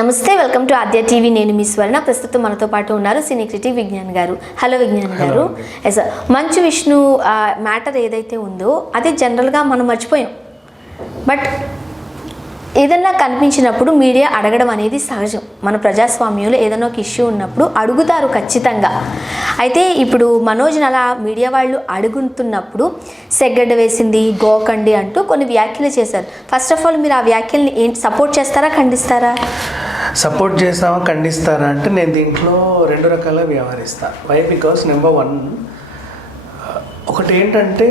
నమస్తే, welcome to Aadya TV. నేను మీ స్వర్ణ. ప్రస్తుతం మనతో పాటు ఉన్నారు సినీ క్రిటిక్ విజ్ఞాన్ గారు. హలో విజ్ఞాన్ గారు. ఎస్, మంచు విష్ణు మ్యాటర్ ఏదైతే ఉందో అది జనరల్గా మనం మర్చిపోయాం. బట్ ఏదన్నా కనిపించినప్పుడు మీడియా అడగడం అనేది సహజం. మన ప్రజాస్వామ్యంలో ఏదైనా ఒక ఇష్యూ ఉన్నప్పుడు అడుగుతారు ఖచ్చితంగా. అయితే ఇప్పుడు మనోజ్ని అలా మీడియా వాళ్ళు అడుగుతున్నప్పుడు సెగ్గడ్డ వేసింది, గోకండి అంటూ కొన్ని వ్యాఖ్యలు చేశారు. ఫస్ట్ ఆఫ్ ఆల్ మీరు ఆ వ్యాఖ్యల్ని ఏంటి, సపోర్ట్ చేస్తారా, ఖండిస్తారా? సపోర్ట్ చేస్తావా, ఖండిస్తారా అంటే నేను దీంట్లో రెండు రకాలుగా వ్యవహరిస్తాను. వై? బికాస్ నెంబర్ 1, ఒకటి ఏంటంటే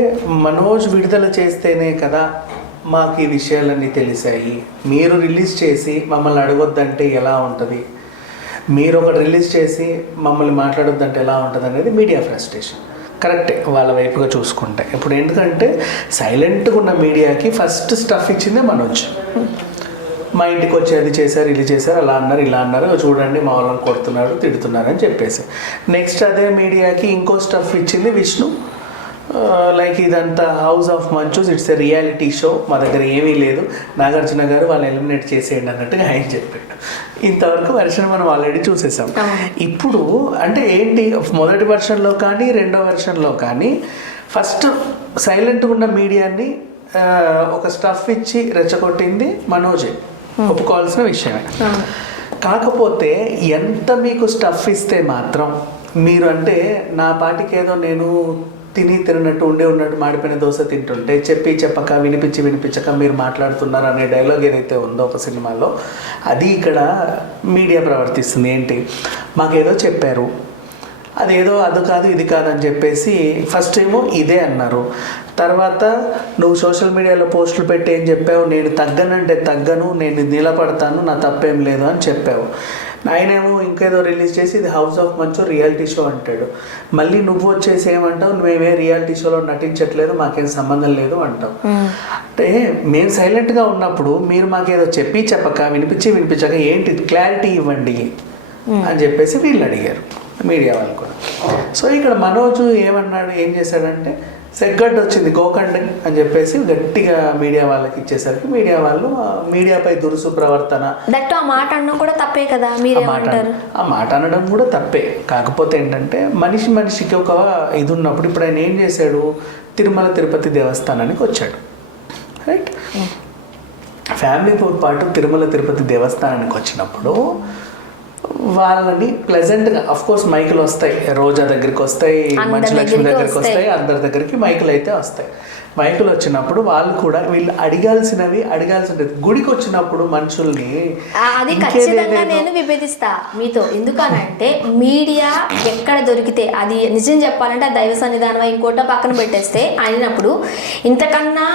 మనోజ్ విడుదల చేస్తేనే కదా మాకు ఈ విషయాలన్నీ తెలిసాయి. మీరు రిలీజ్ చేసి మమ్మల్ని అడగొద్దంటే ఎలా ఉంటుంది, మీరు ఒకటి రిలీజ్ చేసి మమ్మల్ని మాట్లాడొద్దంటే ఎలా ఉంటుంది అనేది మీడియా ఫ్రస్ట్రేషన్. కరెక్టే వాళ్ళ వైపుగా చూసుకుంటే. ఇప్పుడు ఎందుకంటే సైలెంట్గా ఉన్న మీడియాకి ఫస్ట్ స్టఫ్ ఇచ్చిందే మనోజ్. మా ఇంటికి వచ్చి అది చేశారు, ఇది చేశారు, అలా అన్నారు, ఇలా అన్నారు, చూడండి మా వాళ్ళని కొడుతున్నారు, తిడుతున్నారు అని చెప్పేసి. నెక్స్ట్ అదే మీడియాకి ఇంకో స్టఫ్ ఇచ్చింది విష్ణు. లైక్ ఇదంతా house of Manchus, it's a reality show, మా దగ్గర ఏమీ లేదు, నాగార్జున గారు వాళ్ళు ఎలిమినేట్ చేసేయండి అన్నట్టుగా ఆయన చెప్పాడు. ఇంతవరకు వెర్షన్ మనం ఆల్రెడీ చూసేసాం. ఇప్పుడు అంటే ఏంటి, మొదటి వెర్షన్లో కానీ రెండో వెర్షన్లో కానీ ఫస్ట్ సైలెంట్గా ఉన్న మీడియాని ఒక స్టఫ్ ఇచ్చి రెచ్చగొట్టింది మనోజే, ఒప్పుకోవాల్సిన విషయమే. కాకపోతే ఎంత మీకు స్టఫ్ ఇస్తే మాత్రం మీరు, అంటే నా పాటికి ఏదో నేను తిన్నట్టు ఉన్నట్టు మాడిపోయిన దోశ తింటుంటే చెప్పి చెప్పక వినిపించక మీరు మాట్లాడుతున్నారు అనే డైలాగ్ ఏదైతే ఉందో ఒక సినిమాలో, అది ఇక్కడ మీడియా ప్రవర్తిస్తుంది. ఏంటి, మాకేదో చెప్పారు, అదేదో అది కాదు ఇది కాదు అని చెప్పేసి ఫస్ట్ ఏమో ఇదే అన్నారు. తర్వాత నువ్వు సోషల్ మీడియాలో పోస్టులు పెట్టి ఏం చెప్పావు, నేను తగ్గనంటే తగ్గను, నేను నిలబడతాను, నా తప్పేం లేదు అని చెప్పావు. ఆయనేమో ఇంకేదో రిలీజ్ చేసి ఇది హౌస్ ఆఫ్ మంచు రియాలిటీ షో అంటాడు. మళ్ళీ నువ్వు వచ్చేసి ఏమంటావు, మేమే రియాలిటీ షోలో నటించట్లేదు, మాకేం సంబంధం లేదు అంటావు. అంటే మేము సైలెంట్గా ఉన్నప్పుడు మీరు మాకేదో చెప్పక వినిపించక ఏంటి క్లారిటీ ఇవ్వండి అని చెప్పేసి వీళ్ళు అడిగారు, మీడియా వాళ్ళు కూడా. సో ఇక్కడ మనోజు ఏమన్నాడు, ఏం చేశాడంటే సెగ్గడ్డ వచ్చింది గోకండి అని చెప్పేసి గట్టిగా మీడియా వాళ్ళకి ఇచ్చేసరికి మీడియా వాళ్ళు మీడియాపై దురుసు ప్రవర్తన. దట్టు ఆ మాట అనడం కూడా తప్పే కదా, ఆ మాట అనడం కూడా తప్పే. కాకపోతే ఏంటంటే మనిషికి ఒక ఇది ఉన్నప్పుడు, ఇప్పుడు ఆయన ఏం చేశాడు, తిరుమల తిరుపతి దేవస్థానానికి వచ్చాడు, రైట్? ఫ్యామిలీతో పాటు తిరుమల తిరుపతి దేవస్థానానికి వచ్చినప్పుడు వాళ్ళని ప్లెజెంట్గా, అఫ్ కోర్స్ మైకులు వస్తాయి, రోజా దగ్గరికి వస్తాయి, మంచు లక్ష్మి దగ్గరికి వస్తాయి, అందరి దగ్గరికి మైకులు అయితే వస్తాయి. మైకులు వచ్చినప్పుడు వాళ్ళు కూడా వీళ్ళు అడగాల్సినవి గుడికి వచ్చినప్పుడు మనుషుల్ని అది ఖచ్చితంగా నేను విభేదిస్తా మీతో. ఎందుకనంటే మీడియా ఎక్కడ దొరికితే, అది నిజం చెప్పాలంటే ఆ దైవ సన్నిధానం ఇంకోట పక్కన పెట్టేస్తే అయినప్పుడు, ఇంతకన్నా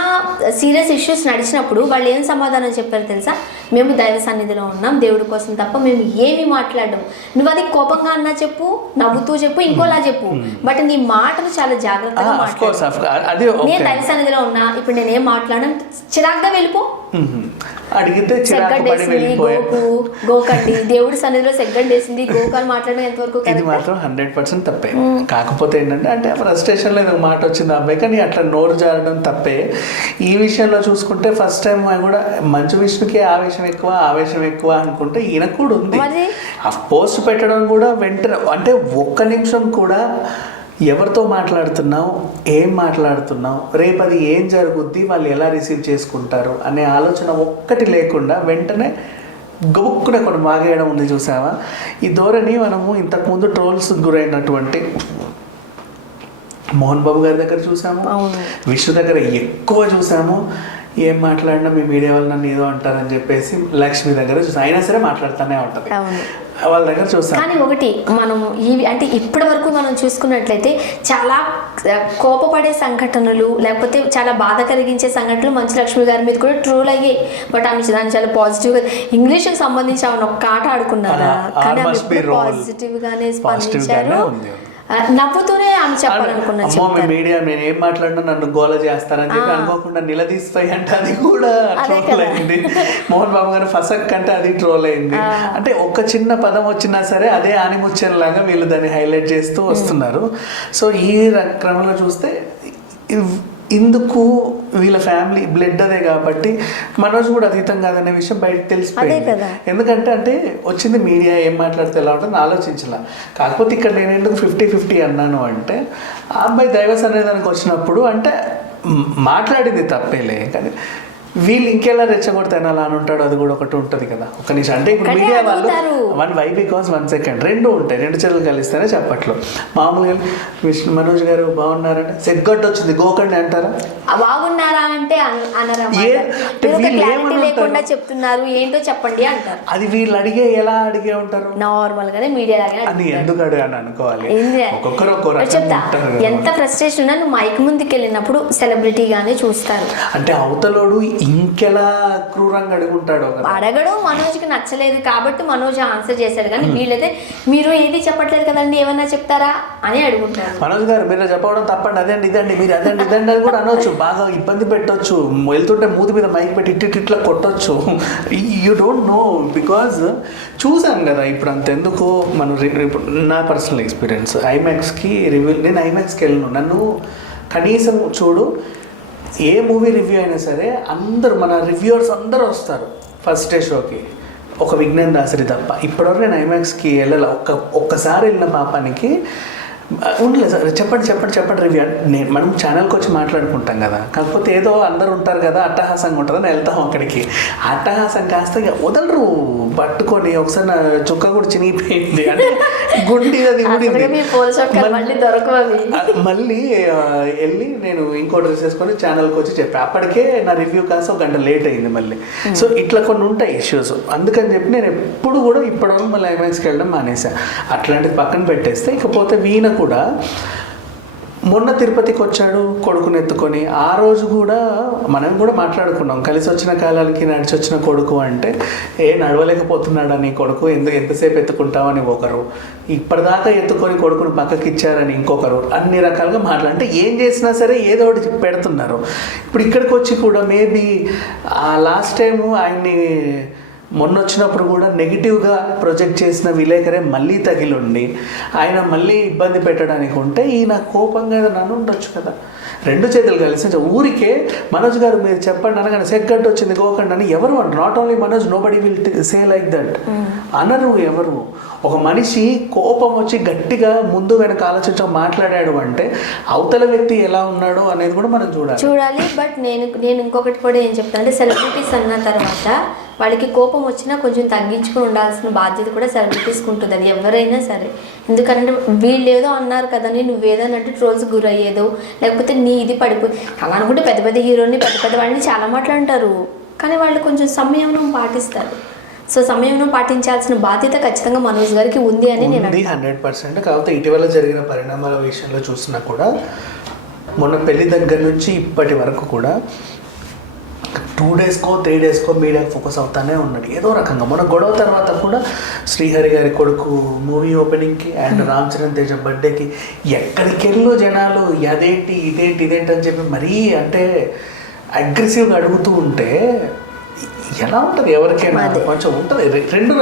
సీరియస్ ఇష్యూస్ నడిచినప్పుడు వాళ్ళు ఏం సమాధానం చెప్పారు తెలుసా, మేము దైవ సన్నిధిలో ఉన్నాం, దేవుడి కోసం తప్ప మేము ఏమి మాట్లాడడం. నువ్వు అది కోపంగా అన్నా చెప్పు, నవ్వుతూ చెప్పు, ఇంకోలా చెప్పు, బట్ నీ మాటలు చాలా జాగ్రత్తగా మాట్లాడు. నేను దైవ సన్నిధిలో ఉన్నా, ఇప్పుడు నేనేం మాట్లాడడం, చిరాగ్గా వెళ్ళిపో. అడిగితే గోకండి, దేవుడి సన్నిధిలో సెగ్గండేసింది, గోకాలు మాట్లాడడం ఎంతవరకు ఇది మాత్రం 100% తప్పే. కాకపోతే ఏంటంటే అంటే ఫ్రస్ట్రేషన్లో ఏదో మాట వచ్చింది అబ్బాయి, కానీ అట్లా నోరు జారడం తప్పే. ఈ విషయంలో చూసుకుంటే ఫస్ట్ టైం కూడా మంచు విష్ణుకి ఆవేశం ఎక్కువ అనుకుంటే ఈయన కూడా ఉంది. ఆ పోస్ట్ పెట్టడం కూడా వెంటనే, అంటే ఒక్క నిమిషం కూడా ఎవరితో మాట్లాడుతున్నావు, ఏం మాట్లాడుతున్నావు, రేపు అది ఏం జరుగుద్ది, వాళ్ళు ఎలా రిసీవ్ చేసుకుంటారు అనే ఆలోచన ఒక్కటి లేకుండా వెంటనే గబుక్కున కొన్ని మాగేయడం ఉంది. చూసావా ఈ ధోరణి? మనము ఇంతకుముందు ట్రోల్స్ గురైనటువంటి మోహన్ బాబు గారి దగ్గర చూసాము, విష్ణు దగ్గర ఎక్కువ చూసాము. ఏం మాట్లాడినా మీ మీడియా వాళ్ళు నన్ను ఏదో అంటారని చెప్పేసి లక్ష్మి దగ్గర చూసాం, అయినా సరే మాట్లాడుతూనే ఉంటుంది, వాళ్ళ దగ్గర చూస్తాం. కానీ ఒకటి మనం అంటే ఇప్పటి వరకు మనం చూసుకున్నట్లయితే చాలా కోపపడే సంఘటనలు, లేకపోతే చాలా బాధ కలిగించే సంఘటనలు మంచు లక్ష్మి గారి మీద కూడా ట్రోల్ అయ్యాయి. బట్ ఆమె దాన్ని చాలా పాజిటివ్గా, ఇంగ్లీష్కి సంబంధించి ఆమె ఒక ఆట ఆడుకున్నారా, కానీ ఆమె పాజిటివ్ గానే స్పందించారు. నవ్వుతూనే ఆమె చెప్పాలనుకున్నా, మీడియా నేను ఏం మాట్లాడినా నన్ను గోల చేస్తారని చెప్పి అనుకోకుండా నిలదీస్తాయి అంటే అది కూడా ట్రోల్ అయింది. మోహన్ బాబు గారు ఫసక్ అంటే అది ట్రోల్ అయింది. అంటే ఒక చిన్న పదం వచ్చినా సరే అదే ఆనిముచ్చలాగా వీళ్ళు దాన్ని హైలైట్ చేస్తూ వస్తున్నారు. సో ఈ క్రమంలో చూస్తే ఇందుకు వీళ్ళ ఫ్యామిలీ బ్లడ్ అదే కాబట్టి మనోజ్ కూడా అతీతం కాదనే విషయం బయట తెలిసిపోయింది. ఎందుకంటే అంటే వచ్చింది మీడియా ఏం మాట్లాడితే ఎలా ఉంటుందని ఆలోచించాల. కాకపోతే ఇక్కడ నేను ఎందుకు 50-50 అన్నాను అంటే ఆ అబ్బాయి దైవ సన్నిధానికి వచ్చినప్పుడు అంటే మాట్లాడింది తప్పేలే, కానీ వీళ్ళు ఇంకెలా రెచ్చగొడతాను అలా అని ఉంటాడు, అది కూడా ఒకటి ఉంటుంది కదా. ఒక నిమిషం అంటే ఇప్పుడు మీడియా వాళ్ళు వై బికాస్ 1 సెకండ్ రెండు ఉంటాయి, రెండు చేతులు కలిస్తేనే చెప్పట్లు. మామూలుగా విష్ణు మనోజ్ గారు బాగున్నారంటే సెగ్గొట్టు వచ్చింది గోకండి అంటారా, బాగున్నారా అంటే లేకుండా చెప్తున్నారు ఏంటో చెప్పండి అంటారు. అది వీళ్ళు ఎలా అడిగే ఉంటారు నార్మల్ గానే మీడియా అని ఎందుకు అడిగాను అనుకోవాలి. ఒక్కొక్కరు ఒక్కొక్క చెప్తా ఎంత ఫ్రస్ట్రేషన్ ఉన్నా నువ్వు మైక్ ముందుకు వెళ్ళినప్పుడు సెలబ్రిటీగానే చూస్తారు. అంటే అవతలోడు ఇంకెలా క్రూరంగా అడుగుంటాడు. అడగడం మనోజ్కి నచ్చలేదు కాబట్టి మనోజ్ ఆన్సర్ చేశాడు, కానీ వీళ్ళైతే మీరు ఏది చెప్పట్లేదు కదండి ఏమన్నా చెప్తారా అని అడుగుంటారు. మనోజ్ గారు మీరు చెప్పడం తప్పండి, అదండి ఇదండి మీరు అదండి ఇదండి అని కూడా అనొచ్చు, బాగా ఇబ్బంది పెట్టొచ్చు, వెళ్తుంటే మూతి మీద మైక్ పెట్టి ఇట్లా కొట్టొచ్చు. యూ డోంట్ నో బికాజ్ చూసాను కదా. ఇప్పుడు అంతెందుకు మనం ఇప్పుడు నా పర్సనల్ ఎక్స్పీరియన్స్ ఐమాక్స్కి రివ్యూ, నేను ఐమాక్స్కి వెళ్ళను, నన్ను కనీసం చూడు ఏ మూవీ రివ్యూ అయినా సరే అందరూ మన రివ్యూవర్స్ అందరూ వస్తారు ఫస్ట్ డే షోకి, ఒక విజ్ఞాన్ దాసరి తప్ప. ఇప్పటివరకు నేను ఐమాక్స్కి వెళ్ళాలి, ఒక్కసారి వెళ్ళిన పాపానికి ఉండలేదు సార్. చెప్పండి రివ్యూ. మనం ఛానల్కి వచ్చి మాట్లాడుకుంటాం కదా, కాకపోతే ఏదో అందరు ఉంటారు కదా అట్టహాసంగా ఉంటుందని వెళ్తాం అక్కడికి. అట్టహాసం కాస్త ఇక వదలరు పట్టుకొని. ఒకసారి నా చుక్క కూడా చినిగిపోయింది, అంటే గుండి అది ఊడింది. మళ్ళీ వెళ్ళి నేను ఇంకో డ్రెస్ వేసుకొని ఛానల్కి వచ్చి చెప్పాను. అప్పటికే నా రివ్యూ కాస్త 1 గంట లేట్ అయింది మళ్ళీ. సో ఇట్లా కొన్ని ఉంటాయి ఇష్యూస్, అందుకని చెప్పి నేను ఎప్పుడు కూడా ఇప్పటివరకు మళ్ళీ ఐమాక్స్కి వెళ్ళడం మానేసాను. అట్లాంటిది పక్కన పెట్టేస్తే ఇకపోతే వీణ కూడా మొన్న తిరుపతికి వచ్చాడు కొడుకుని ఎత్తుకొని. ఆ రోజు కూడా మనం కూడా మాట్లాడుకున్నాం, కలిసి వచ్చిన కాలానికి నడిచి వచ్చిన కొడుకు అంటే నడవలేకపోతున్నాడని కొడుకు ఎంతసేపు ఎత్తుకుంటామని ఒకరు, ఇప్పటిదాకా ఎత్తుకొని కొడుకుని పక్కకి ఇచ్చారని ఇంకొకరు, అన్ని రకాలుగా అంటే ఏం చేసినా సరే ఏదో ఒకటి పెడుతున్నారు. ఇప్పుడు ఇక్కడికి వచ్చి కూడా మేబీ ఆ లాస్ట్ టైము ఆయన్ని మొన్న వచ్చినప్పుడు కూడా నెగిటివ్గా ప్రొజెక్ట్ చేసిన విలేకరే మళ్ళీ తగిలుండి ఆయన మళ్ళీ ఇబ్బంది పెట్టడానికి ఉంటే ఈయన కోపంగా నన్ను ఉండొచ్చు కదా. రెండు చేతులు కలిసి ఊరికే మనోజ్ గారు మీరు చెప్పండి అనగానే సెగ్గట్టు వచ్చింది గోకండి అని ఎవరు అంటారు. Not only Manoj, nobody will say like that అనరు ఎవరు. ఒక మనిషి కోపం వచ్చి గట్టిగా ముందు వెనక ఆలోచించడం మాట్లాడాడు అంటే అవతల వ్యక్తి ఎలా ఉన్నాడో అనేది కూడా మనం చూడాలి. బట్ నేను ఇంకొకటి కూడా ఏం చెప్తాను అంటే సెలబ్రిటీస్ అన్న తర్వాత వాళ్ళకి కోపం వచ్చినా కొంచెం తగ్గించుకుని ఉండాల్సిన బాధ్యత కూడా సెలబ్రిటీస్కి ఉంటుంది, అది ఎవరైనా సరే. ఎందుకంటే వీళ్ళు ఏదో అన్నారు కదా నువ్వేదన్నట్టు ట్రోల్స్ గురయ్యేదో లేకపోతే నీ ఇది పడిపోయి అలా అనుకుంటే పెద్ద పెద్ద హీరోని పెద్ద వాళ్ళని చాలా మాట్లాడుంటారు, కానీ వాళ్ళు కొంచెం సంయమనం పాటిస్తారు. సో సంయమనం పాటించాల్సిన బాధ్యత ఖచ్చితంగా మనోజ్ గారికి ఉంది అని నేను 100%. కాకపోతే ఇటీవల జరిగిన పరిణామాల విషయంలో చూసినా కూడా మొన్న పెళ్లి దగ్గర నుంచి ఇప్పటి వరకు కూడా 2 డేస్కో 3 డేస్కో మీడియా ఫోకస్ అవుతానే ఉన్నాడు ఏదో రకంగా. మన గొడవ తర్వాత కూడా శ్రీహరి గారి కొడుకు మూవీ ఓపెనింగ్కి అండ్ రామ్ చరణ్ తేజ బర్త్డేకి ఎక్కడికెళ్ళో జనాలు ఇదేంటి అని చెప్పి మరీ అంటే అగ్రెసివ్గా అడుగుతూ ఉంటే ఎలా ఉంటుంది ఎవరికైనా కొంచెం ఉంటుంది. రెండు